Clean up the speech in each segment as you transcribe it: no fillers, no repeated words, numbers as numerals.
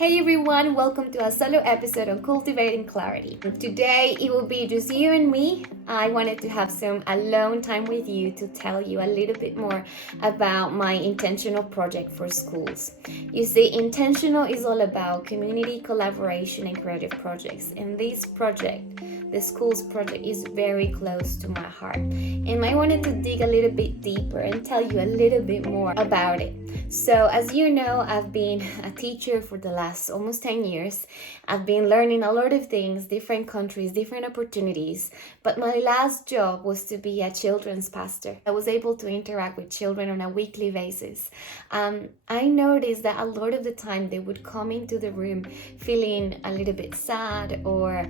Hey everyone, welcome to a solo episode on Cultivating Clarity. Today it will be just you and me. I wanted to have some alone time with you to tell you a little bit more about my intentional project for schools. You see, intentional is all about community collaboration and creative projects. And this project, the schools project, is very close to my heart. And I wanted to dig a little bit deeper and tell you a little bit more about it. So as you know, I've been a teacher for the last almost 10 years. I've been learning a lot of things, different countries, different opportunities. But my last job was to be a children's pastor. I was able to interact with children on a weekly basis. I noticed that a lot of the time they would come into the room feeling a little bit sad or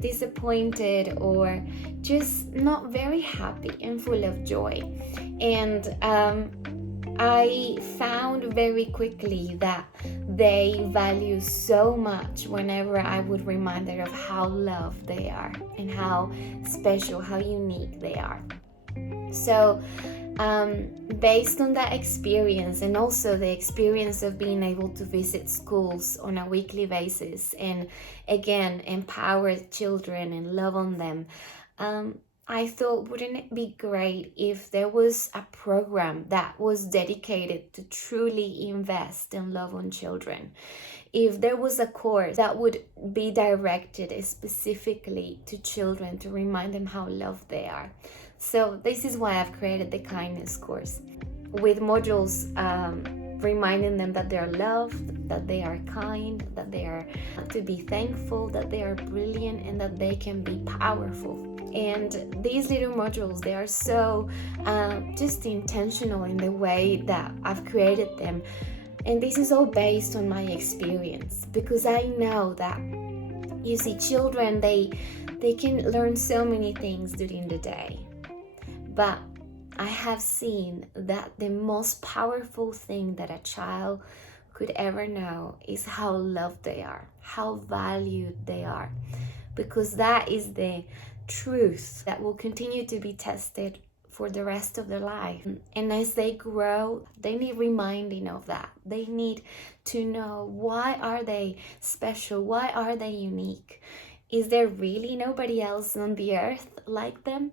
disappointed or just not very happy and full of joy. And I found very quickly that they value so much whenever I would remind them of how loved they are and how special, how unique they are. So based on that experience and also the experience of being able to visit schools on a weekly basis and again empower children and love on them, I thought, wouldn't it be great if there was a program that was dedicated to truly invest and love on children? If there was a course that would be directed specifically to children to remind them how loved they are. So this is why I've created the kindness course with modules reminding them that they're loved, that they are kind, that they are to be thankful, that they are brilliant, and that they can be powerful. And these little modules, they are so just intentional in the way that I've created them. And this is all based on my experience, because I know that, you see, children, they can learn so many things during the day. But I have seen that the most powerful thing that a child could ever know is how loved they are, how valued they are, because that is the truth that will continue to be tested for the rest of their life. And as they grow, they need reminding of that. They need to know, why are they special? Why are they unique? Is there really nobody else on the earth like them?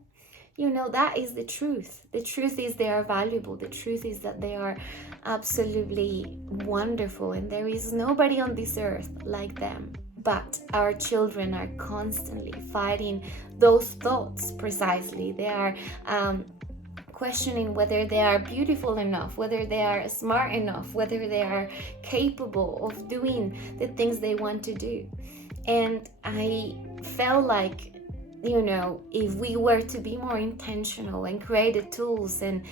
You know, that is the truth. The truth is they are valuable. The truth is that they are absolutely wonderful, and there is nobody on this earth like them. But our children are constantly fighting those thoughts precisely. They are questioning whether they are beautiful enough, whether they are smart enough, whether they are capable of doing the things they want to do. And I felt like, you know, if we were to be more intentional and create the tools and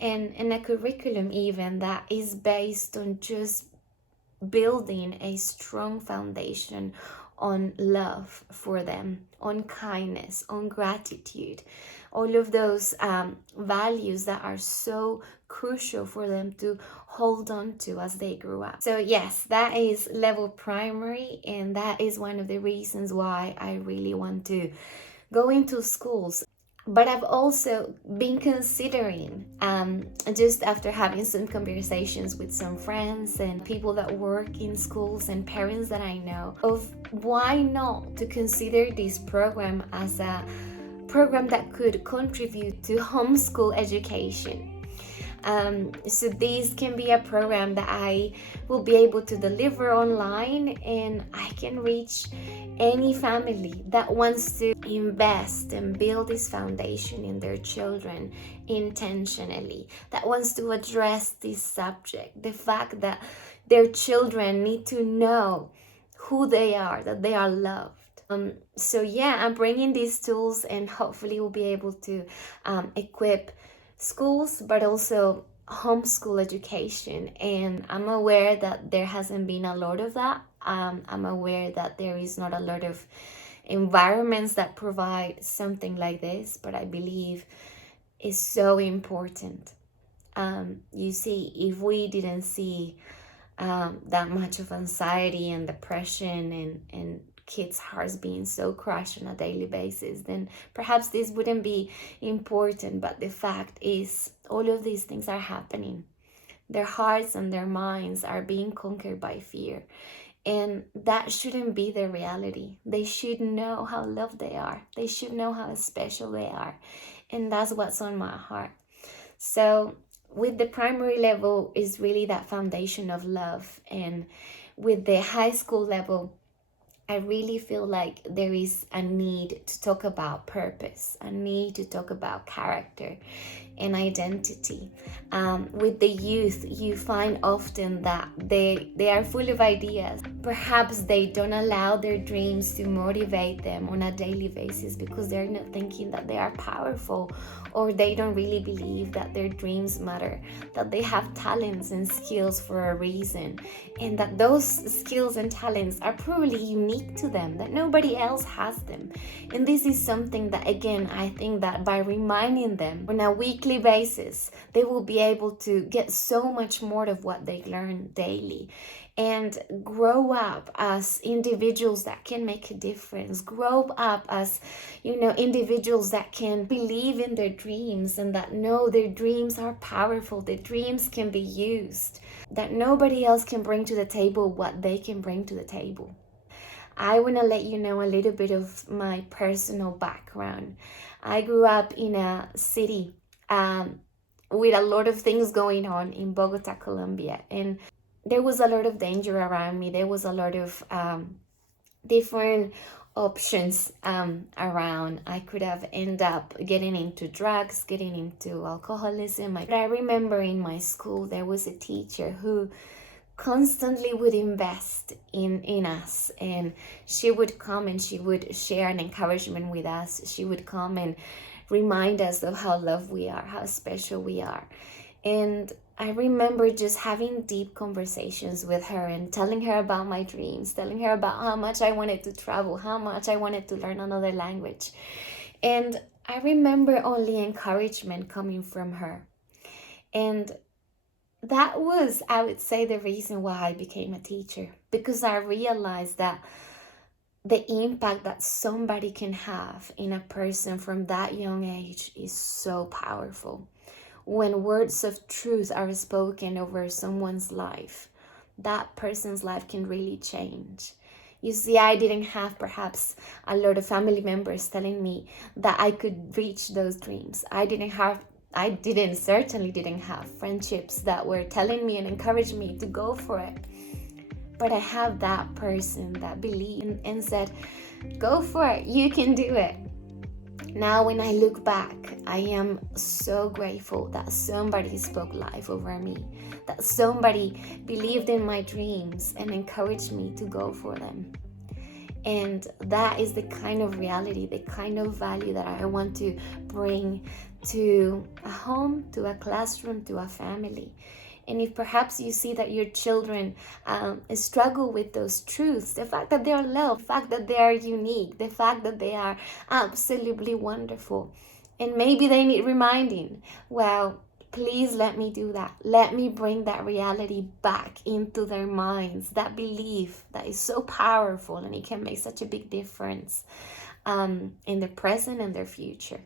a curriculum even that is based on just building a strong foundation on love for them, on kindness, on gratitude, all of those values that are so crucial for them to hold on to as they grow up. So yes, that is level primary, and that is one of the reasons why I really want to go into schools. But I've also been considering, just after having some conversations with some friends and people that work in schools and parents that I know, of why not to consider this program as a program that could contribute to homeschool education. So this can be a program that I will be able to deliver online, and I can reach any family that wants to invest and build this foundation in their children intentionally, that wants to address this subject, the fact that their children need to know who they are, that they are loved. So yeah, I'm bringing these tools, and hopefully we'll be able to equip schools, but also homeschool education. And I'm aware that there hasn't been a lot of that. I'm aware that there is not a lot of environments that provide something like this, but I believe it's so important. You see, if we didn't see that much of anxiety and depression and kids' hearts being so crushed on a daily basis, then perhaps this wouldn't be important. But the fact is, all of these things are happening. Their hearts and their minds are being conquered by fear. And that shouldn't be their reality. They should know how loved they are. They should know how special they are. And that's what's on my heart. So with the primary level is really that foundation of love. And with the high school level, I really feel like there is a need to talk about purpose, a need to talk about character and identity. With the youth, you find often that they are full of ideas. Perhaps they don't allow their dreams to motivate them on a daily basis because they're not thinking that they are powerful, or they don't really believe that their dreams matter, that they have talents and skills for a reason, and that those skills and talents are probably unique to them, that nobody else has them. And this is something that, again, I think that by reminding them on a weekly basis, they will be able to get so much more of what they learn daily and grow up as individuals that can make a difference, grow up as, individuals that can believe in their dreams and that know their dreams are powerful, their dreams can be used, that nobody else can bring to the table what they can bring to the table. I want to let you know a little bit of my personal background. I grew up in a city with a lot of things going on in Bogota, Colombia, and there was a lot of danger around me. There was a lot of different options around. I could have ended up getting into drugs, getting into alcoholism. But I remember in my school, there was a teacher who constantly would invest in us, and she would come and she would share an encouragement with us. She would come and remind us of how loved we are, how special we are. And I remember just having deep conversations with her and telling her about my dreams, telling her about how much I wanted to travel, how much I wanted to learn another language. And I remember only encouragement coming from her. And that was, I would say, the reason why I became a teacher, because I realized that the impact that somebody can have in a person from that young age is so powerful. When words of truth are spoken over someone's life, that person's life can really change. You see, I didn't have perhaps a lot of family members telling me that I could reach those dreams. I certainly didn't have friendships that were telling me and encouraging me to go for it. But I have that person that believed and said, go for it, you can do it. Now, when I look back, I am so grateful that somebody spoke life over me, that somebody believed in my dreams and encouraged me to go for them. And that is the kind of reality, the kind of value that I want to bring to a home, to a classroom, to a family. And if perhaps you see that your children struggle with those truths, the fact that they are loved, the fact that they are unique, the fact that they are absolutely wonderful, and maybe they need reminding, well, please let me do that. Let me bring that reality back into their minds, that belief that is so powerful and it can make such a big difference in their present and their future.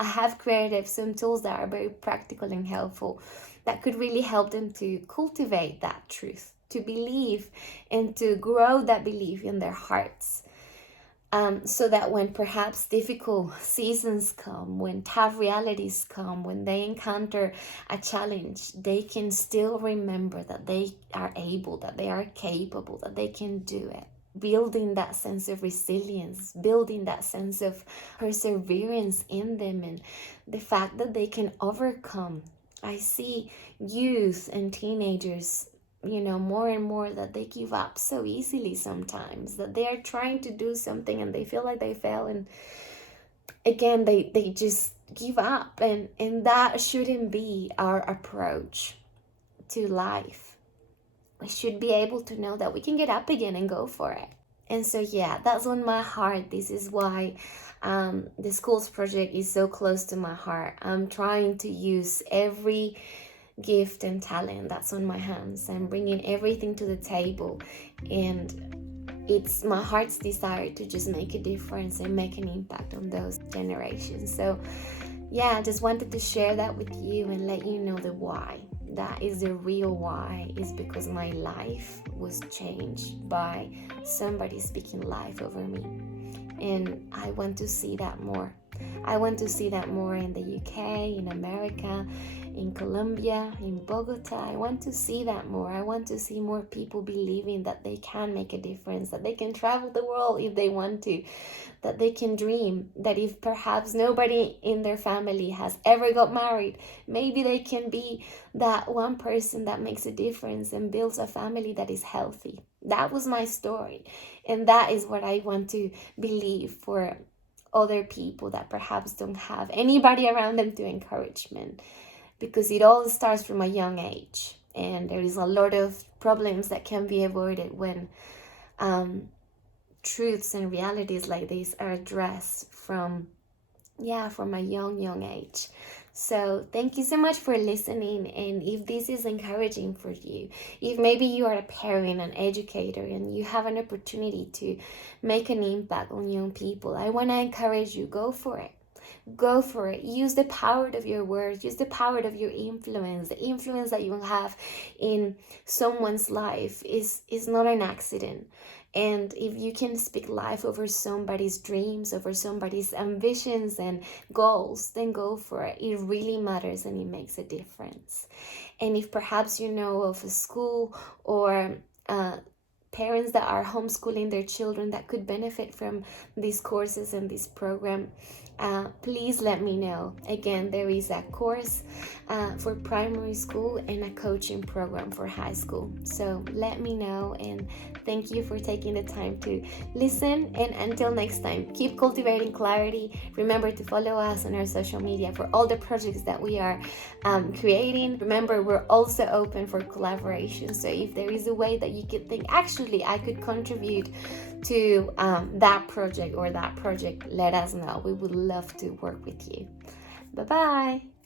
I have created some tools that are very practical and helpful that could really help them to cultivate that truth, to believe and to grow that belief in their hearts. So that when perhaps difficult seasons come, when tough realities come, when they encounter a challenge, they can still remember that they are able, that they are capable, that they can do it. Building that sense of resilience, building that sense of perseverance in them, and the fact that they can overcome. I see youth and teenagers, more and more, that they give up so easily sometimes, that they are trying to do something and they feel like they fail, and again they just give up, and that shouldn't be our approach to life. We should be able to know that we can get up again and go for it. And so that's on my heart. This is why the schools project is so close to my heart. I'm trying to use every gift and talent that's on my hands. I'm bringing everything to the table, and it's my heart's desire to just make a difference and make an impact on those generations. So I just wanted to share that with you and let you know the why. that is the real why, is because my life was changed by somebody speaking life over me. And I want to see that more. I want to see that more in the UK, in America, in Colombia, in Bogota. I want to see that more. I want to see more people believing that they can make a difference, that they can travel the world if they want to, that they can dream, that if perhaps nobody in their family has ever got married, maybe they can be that one person that makes a difference and builds a family that is healthy. That was my story. And that is what I want to believe for other people that perhaps don't have anybody around them to encouragement, because it all starts from a young age, and there is a lot of problems that can be avoided when truths and realities like this are addressed from a young age. So thank you so much for listening. And if this is encouraging for you, if maybe you are a parent, an educator, and you have an opportunity to make an impact on young people, I want to encourage you, go for it. Go for it. Use the power of your words. Use the power of your influence. The influence that you have in someone's life is not an accident. And if you can speak life over somebody's dreams, over somebody's ambitions and goals, then go for it. It really matters and it makes a difference. And if perhaps you know of a school or parents that are homeschooling their children that could benefit from these courses and this program, please let me know. Again, there is a course for primary school and a coaching program for high school. So let me know, and thank you for taking the time to listen. And until next time, keep cultivating clarity. Remember to follow us on our social media for all the projects that we are creating. Remember, we're also open for collaboration. So if there is a way that you could think, actually, I could contribute to that project or that project, let us know. We would love to work with you. Bye-bye.